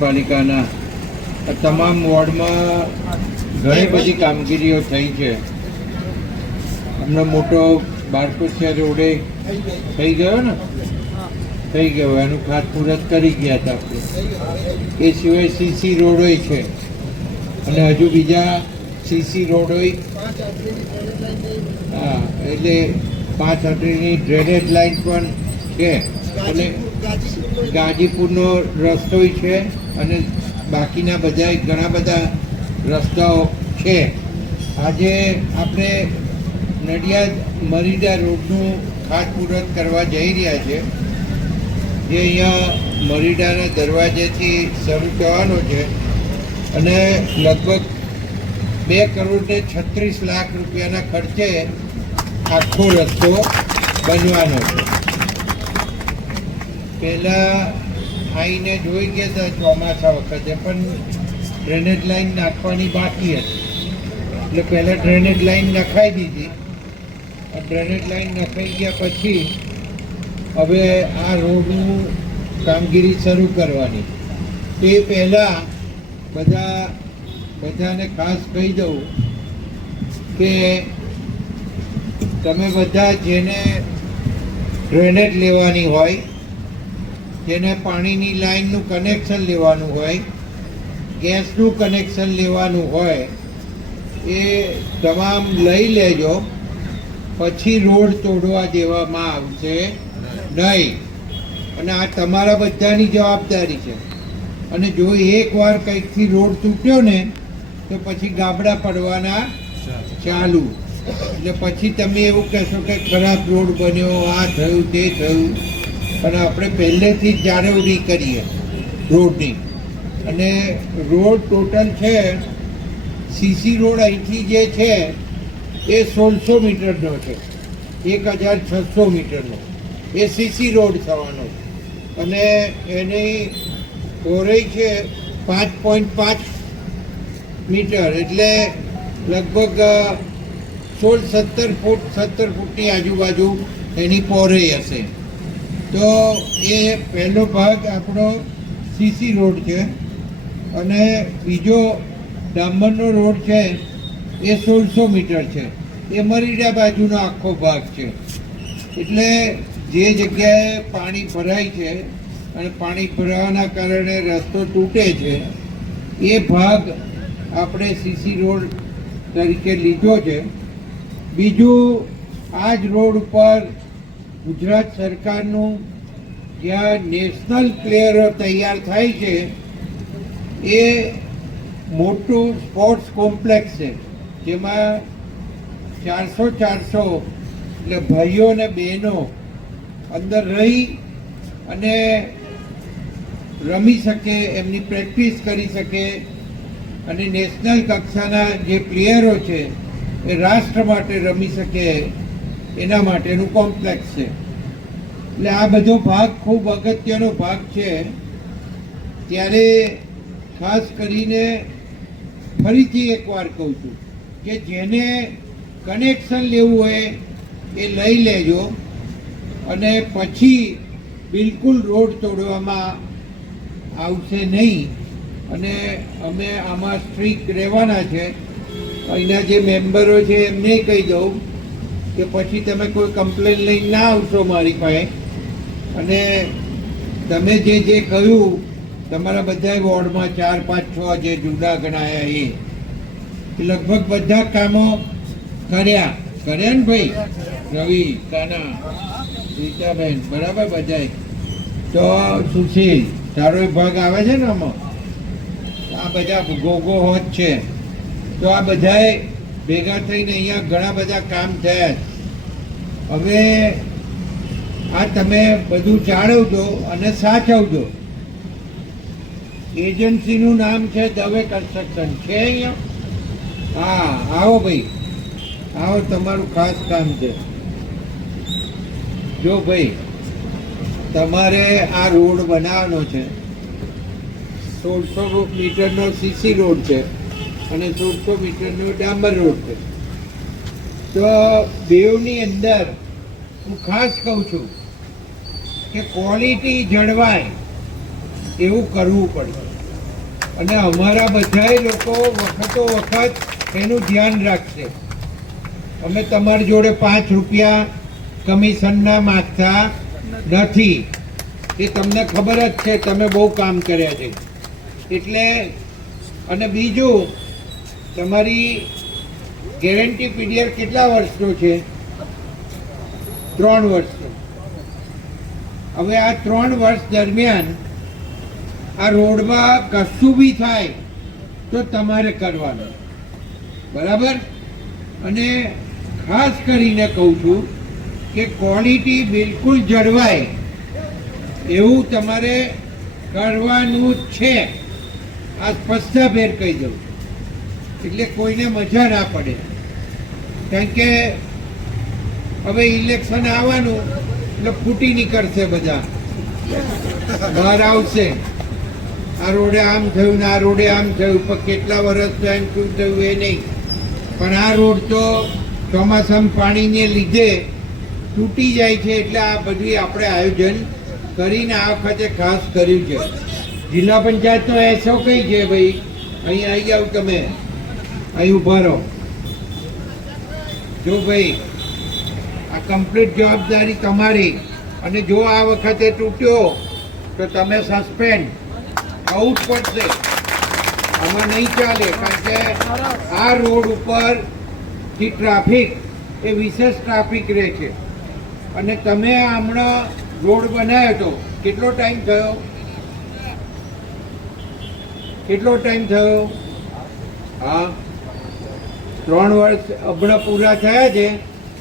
નગરપાલિકાના તમામ વોર્ડમાં ઘણી બધી કામગીરીઓ થઈ છે. હમણાં મોટો બારકોસિયા રોડે થઈ ગયો ને? થઈ ગયો. એનું ખાતમુહૂર્ત કરી ગયા હતા એ સિવાય સીસી રોડોય છે. અને હજુ બીજા સીસી રોડોય હા, એટલે પાંચ હજારની ડ્રેનેજ લાઇન પણ છે. અને ગાજીપુરનો રસ્તોય છે અને બાકીના બધા ઘણા બધા રસ્તાઓ છે. આજે આપણે નડિયાદ મરીડા રોડનું ખાતમુહૂર્ત કરવા જઈ રહ્યા છે. જે અહીંયા મરીડાના દરવાજેથી શરૂ થવાનો છે અને લગભગ બે કરોડ ને છત્રીસ લાખ રૂપિયાના ખર્ચે આખો રસ્તો બનવાનો છે. પહેલાં આવીને જોઈ ગયા હતા ચોમાસા વખતે, પણ ડ્રેનેજ લાઈન નાખવાની બાકી હતી. એટલે પહેલાં ડ્રેનેજ લાઈન નખાઈ દીધી. ડ્રેનેજ લાઈન નખાઈ ગયા પછી હવે આ રોડનું કામગીરી શરૂ કરવાની. તે પહેલાં બધા, બધાને ખાસ કહી દઉં કે તમે બધા જેને ડ્રેનેજ લેવાની હોય જેને પાણીની લાઈનનું કનેક્શન લેવાનું હોય, ગેસનું કનેક્શન લેવાનું હોય, એ તમામ લઈ લેજો, પછી રોડ તોડવા દેવામાં આવશે નહીં. અને આ તમારા બધાની જવાબદારી છે. અને જો એકવાર કંઈકથી રોડ તૂટ્યો ને, તો પછી ગાબડા પડવાના ચાલુ. એટલે પછી તમે એવું કહેશો કે ખરાબ રોડ બન્યો, આ થયું, તે થયું. પણ આપણે પહેલેથી જ જાળવણી કરીએ રોડની. અને રોડ ટોટલ છે સીસી રોડ અહીંથી જે છે, એ સોળસો મીટરનો છે. એક હજાર છસો મીટરનો. એ સીસી રોડ થવાનો છે. અને એની પહોળાઈ છે પાંચ પોઈન્ટ પાંચ મીટર. એટલે લગભગ સોળ સત્તર ફૂટ, સત્તર ફૂટની આજુબાજુ એની પહોળાઈ હશે. તો એ પહેલો ભાગ આપણો સીસી રોડ છે. અને બીજો ડામરનો રોડ છે, એ સોળસો મીટર છે. એ મરીડા બાજુનો આખો ભાગ છે. એટલે જે જગ્યાએ પાણી ભરાય છે અને પાણી ભરાવાના કારણે રસ્તો તૂટે છે, એ ભાગ આપણે સીસી રોડ તરીકે લીધો છે. બીજું, આ જ રોડ ઉપર ગુજરાત સરકારનું જ્યાં નેશનલ પ્લેયરો તૈયાર થાય છે, એ મોટું સ્પોર્ટ્સ કોમ્પ્લેક્સ છે. જેમાં ચારસો ચારસો એટલે ભાઈઓ અને બહેનો અંદર રહી અને રમી શકે, એમની પ્રેક્ટિસ કરી શકે અને નેશનલ કક્ષાના જે પ્લેયરો છે, એ રાષ્ટ્ર માટે રમી શકે. એના માટેનું કોમ્પ્લેક્સ છે. એટલે આ બધો ભાગ ખૂબ અગત્યનો ભાગ છે. ત્યારે ખાસ કરીને ફરીથી એકવાર કહું છું કે જેને કનેક્શન લેવું હોય એ લઈ લેજો અને પછી બિલકુલ રોડ તોડવામાં આવશે નહીં. અને અમે આમાં સ્ટ્રીક રહેવાના છે. અહીંના જે મેમ્બરો છે એમને કહી દઉં કે પછી તમે કોઈ કમ્પ્લેન લઈને ના આવશો મારી પાસે. અને તમે જે જે કહ્યું, તમારા બધા વોર્ડમાં ચાર, પાંચ, છ જે જુદા ગણાયા એ. લગભગ બધા કામો કર્યા. કર્યા ને ભાઈ? રવિ, કાના, રીતાબેન, બરાબર બધા તો સુશીલ, તારો ભાગ આવે છે ને આમાં? આ બધા ગોગો હોત છે. તો આ બધાએ ભેગા થઈને અહીંયા ઘણા બધા કામ થયા છે. હવે આ તમે બધું જાળવજો અને સાચવજો. એજન્સીનું નામ છે દવે કન્સ્ટ્રક્શન. છે અહીંયા? હા, આવો ભાઈ. આવો, તમારું ખાસ કામ છે. જો ભાઈ, તમારે આ રોડ બનાવવાનો છે. સોળસો મીટરનો સીસી રોડ છે અને સોળસો મીટરનો ડામર રોડ છે. તો બેવની અંદર હું ખાસ કહું છું કે ક્વોલિટી જળવાય એવું કરવું પડે. અને અમારા બધાય લોકો વખતો વખત એનું ધ્યાન રાખશે. અમે તમારી જોડે પાંચ રૂપિયા કમિશનના માગતા નથી. એ તમને ખબર જ છે, તમે બહુ કામ કર્યા છે. એટલે, અને બીજું, તમારી ગેરંટી પીરિયડ કેટલા વર્ષનો છે? ત્રણ વર્ષનો. હવે આ ત્રણ વર્ષ દરમિયાન આ રોડમાં કશું બી થાય તો તમારે કરવાનું. બરાબર? અને ખાસ કરીને કહું છું કે ક્વોલિટી બિલકુલ જળવાય એવું તમારે કરવાનું છે. આ સ્પષ્ટભેર કહી દઉં. એટલે કોઈને મજા ના પડે. કારણ કે હવે ઇલેક્શન આવવાનું, એટલે ફૂટી નીકળશે બધા. બહાર આવશે. આ રોડે આમ થયું ને આ રોડે આમ થયું, પણ કેટલા વર્ષ થયા શું થયું એ નહીં. પણ આ રોડ તો ચોમાસામાં પાણીને લીધે તૂટી જાય છે એટલે આ બધી આપણે આયોજન કરીને આ વખતે ખાસ કર્યું છે. જિલ્લા પંચાયતનો એસો કઈ છે ભાઈ? અહીં આવી જાવ તમે. અહીં ઊભા રહો. જો ભાઈ, આ કમ્પ્લીટ જવાબદારી તમારી. અને જો આ વખતે તૂટ્યો, તો તમે સસ્પેન્ડ થવું જ પડશે. આમાં નહીં ચાલે, કારણ કે આ રોડ ઉપર જે ટ્રાફિક એ વિશેષ ટ્રાફિક રહે છે. અને તમે હમણાં રોડ બનાવ્યો હતો કેટલો ટાઈમ થયો? કેટલો ટાઈમ થયો? હા? ત્રણ વર્ષ હમણાં પૂરા થયા છે,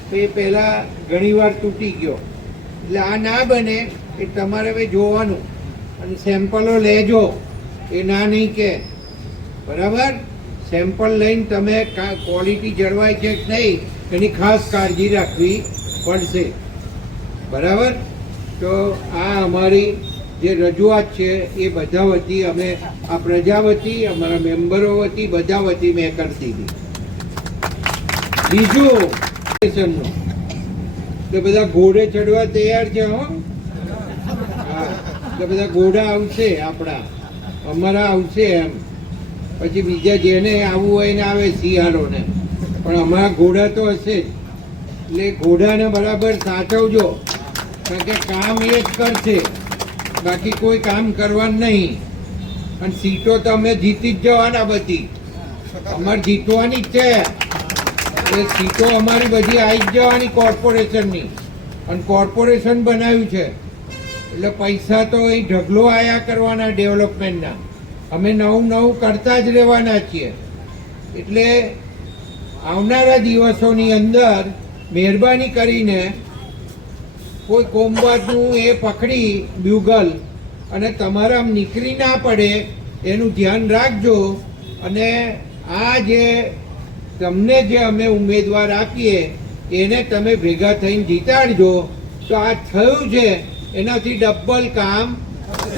તો એ પહેલાં ઘણીવાર તૂટી ગયો. એટલે આ ના બને એ તમારે હવે જોવાનું. અને સેમ્પલો લેજો. એ ના નહીં કે. બરાબર? સેમ્પલ લઈને તમે ક્વોલિટી જળવાય છે કે નહીં, એની ખાસ કાળજી રાખવી પડશે. બરાબર? તો આ અમારી જે રજૂઆત છે, એ બધા વતી અમે, આ પ્રજા વતી અમારા મેમ્બરો વતી બધા વતી મેં કરી દીધી બીજું. તો બધા ઘોડે ચડવા તૈયાર છે, હો. તો બધા ઘોડા આવશે આપણા. અમારા આવશે એમ. પછી બીજા જેને આવવું હોય ને આવે શિયાળોને. પણ અમારા ઘોડા તો હશે એટલે ઘોડાને બરાબર સાચવજો. કારણ કે કામ એ જ કરશે. બાકી કોઈ કામ કરવાનું નહીં. અને સીટો તો અમે જીતી જ જવાના બધી. અમારે જીતવાની જ છે. એ સીટો અમારી બધી આવી જવાની કોર્પોરેશનની. અને કોર્પોરેશન બનાવ્યું છે. એટલે પૈસા તો એ ઢગલો આયા કરવાના ડેવલપમેન્ટના. અમે નવું નવું કરતા જ રહેવાના છીએ. એટલે આવનારા દિવસોની અંદર મહેરબાની કરીને કોઈ કોમવાદનું એ પકડી બ્યુગલ અને તમારા નીકળી ના પડે એનું ધ્યાન રાખજો અને આ જે તમને જે અમે ઉમેદવાર આપીએ, એને તમે ભેગા થઈને જીતાડજો. તો આ થયું છે. એનાથી ડબલ કામ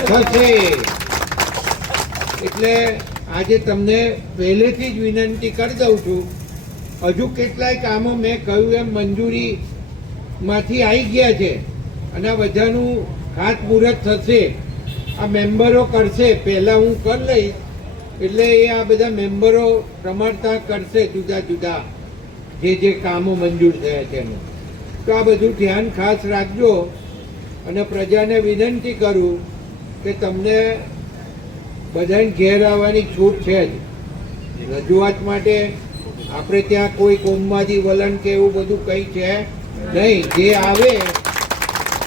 થશે. એટલે આજે તમને પહેલેથી જ વિનંતી કરી દઉં છું. હજુ કેટલાય કામો મેં કહ્યું એમ મંજૂરીમાંથી આવી ગયા છે અને બધાનું ખાતમુહૂર્ત થશે. આ મેમ્બરો કરશે. પહેલાં હું કરી લઈશ. એટલે એ આ બધા મેમ્બરો પ્રમાણતા કરશે જુદા જુદા જે જે કામો મંજૂર થયા છે એનું. તો આ બધું ધ્યાન ખાસ રાખજો અને પ્રજાને વિનંતી કરું કે તમને બધાને ઘેર આવવાની છૂટ છે જ. રજૂઆત માટે આપણે ત્યાં કોઈ કોમમાંથી વલણ કે એવું બધું કંઈ છે નહીં. જે આવે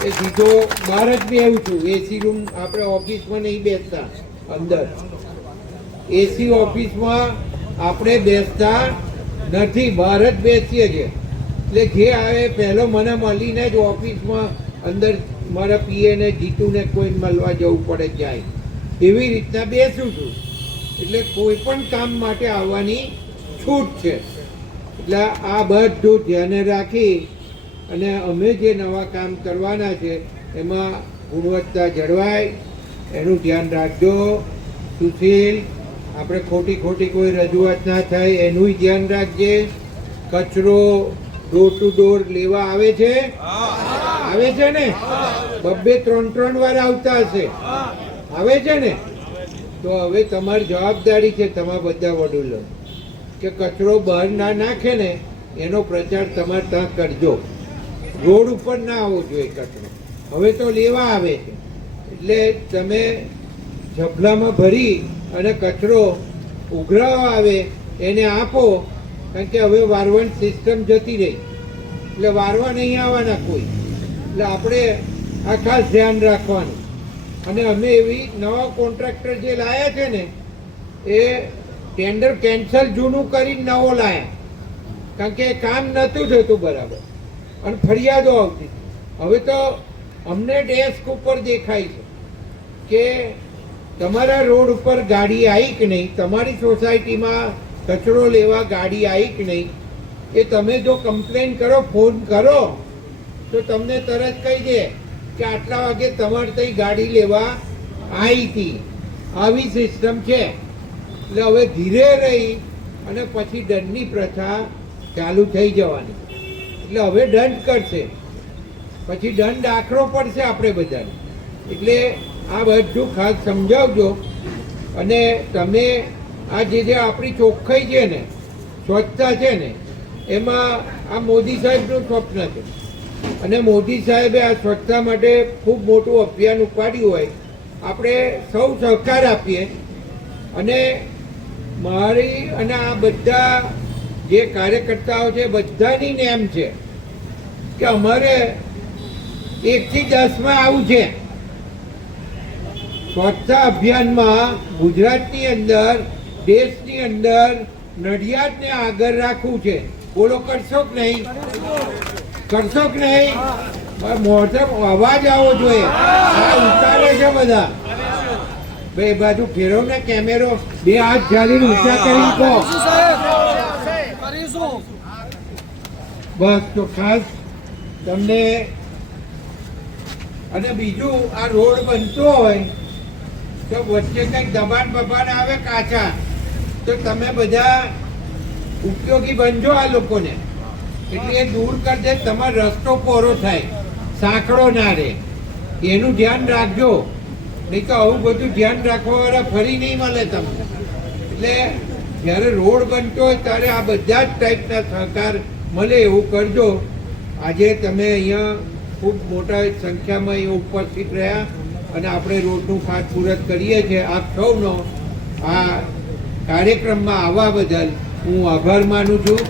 એ સીધો બહાર જ બેહું છું. એસી રૂમ આપણે ઓફિસમાં નહીં બેસતા, અંદર. એસી ઓફિસમાં આપણે બેસતા નથી, બહાર જ બેસીએ છીએ. એટલે જે આવે પહેલો મને મળીને જ ઓફિસમાં અંદર મારા પીએને જીતુને કોઈ મળવા જવું પડે જાય એવી રીતના બેસું છું. એટલે કોઈ પણ કામ માટે આવવાની છૂટ છે. એટલે આ બધું ધ્યાને રાખી અને અમે જે નવા કામ કરવાના છે, એમાં ગુણવત્તા જળવાય. એનું ધ્યાન રાખજો. સુશીલ આપણે ખોટી ખોટી કોઈ રજૂઆત ના થાય, એનું ધ્યાન રાખજે. કચરો ડોર ટુ ડોર લેવા આવે છે? આવે છે ને? બબ્બે ત્રણ ત્રણ વાર આવતા હશે. આવે છે ને? તો હવે તમારી જવાબદારી છે તમારા બધા વડીલો કે કચરો બહાર ના નાખે ને, એનો પ્રચાર તમારે ત્યાં કરજો. રોડ ઉપર ના આવવો જોઈએ કચરો. હવે તો લેવા આવે છે. એટલે તમે ઝભલામાં ભરી અને કચરો ઉઘરાવા આવે, એને આપો, કારણ કે હવે વારવણ સિસ્ટમ જતી રહી. એટલે વારવા નહીં આવવાના કોઈ. એટલે આપણે આ ખાસ ધ્યાન રાખવાનું. અને અમે એવી નવા કોન્ટ્રાક્ટર જે લાયા છે ને, એ ટેન્ડર કેન્સલ જૂનું કરી નવો લાયા. કારણ કે કામ નહોતું થતું બરાબર. અને ફરિયાદો આવતી. હવે તો અમને ડેસ્ક ઉપર દેખાય છે કે તમારા રોડ ઉપર ગાડી આવી કે નહીં? તમારી સોસાયટીમાં કચરો લેવા ગાડી આવી કે નહીં? એ તમે જો કમ્પ્લેન કરો, ફોન કરો, તો તમને તરત કહી દે કે આટલા વાગે તમારે ત્યાં ગાડી લેવા આવી હતી. આવી સિસ્ટમ છે. એટલે હવે ધીરે રહી અને પછી દંડની પ્રથા ચાલુ થઈ જવાની. એટલે હવે દંડ કરશે. પછી દંડ આખરો પડશે આપણે બધાને. એટલે આ બધું ખાસ સમજાવજો. અને તમે આ જે જે આપણી ચોખ્ખાઈ છે ને, સ્વચ્છતા છે ને, એમાં આ મોદી સાહેબનું સ્વપ્ન છે. અને મોદી સાહેબે આ સ્વચ્છતા માટે ખૂબ મોટું અભિયાન ઉપાડ્યું હોય, આપણે સૌ સહકાર આપીએ. અને મારી અને આ બધા જે કાર્યકર્તાઓ છે, બધાની નેમ છે કે અમારે એકથી દસમાં આવું છે. સ્વચ્છતા અભિયાનમાં ગુજરાતની અંદર, દેશની અંદર નડિયાદને આગળ રાખવું છે. બોલો કરશો કે નહીં? કરશો કે નહીં મોઢમ અવાજ આવો જોઈએ. આ ઉતારે છે બધા. બે બાજુ ફેરવો ને કેમેરો. બે હાથ જાલીને ઊંચા કરી કહો. બસ, તો ખાસ તમને અને બીજું આ રોડ બનતો હોય તો વચ્ચે કંઈક દબાણ બબાણ આવે કાચા, તો તમે બધા ઉપયોગી બનજો આ લોકોને. એટલે એ દૂર કરી દે, તમારો રસ્તો કોરો થાય સાંકડો ના રહે. એનું ધ્યાન રાખજો. નહીં તો આવું બધું ધ્યાન રાખવા વાળા ફરી નહીં મળે તમને. એટલે જ્યારે રોડ બનતો હોય ત્યારે આ બધા જ ટાઈપના સહકાર મળે એવું કરજો. આજે તમે અહીંયા ખૂબ મોટા સંખ્યામાં અહીંયા ઉપસ્થિત રહ્યા. અને આપણે રોડનું ખાતમુહૂર્ત કરીએ છીએ આપ સૌનો આ કાર્યક્રમમાં આવવા બદલ હું આભાર માનું છું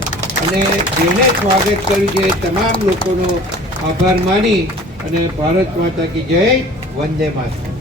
અને જેને સ્વાગત કર્યું છે તમામ લોકોનો આભાર માની અને ભારત માતા કી જય, વંદે માતરમ.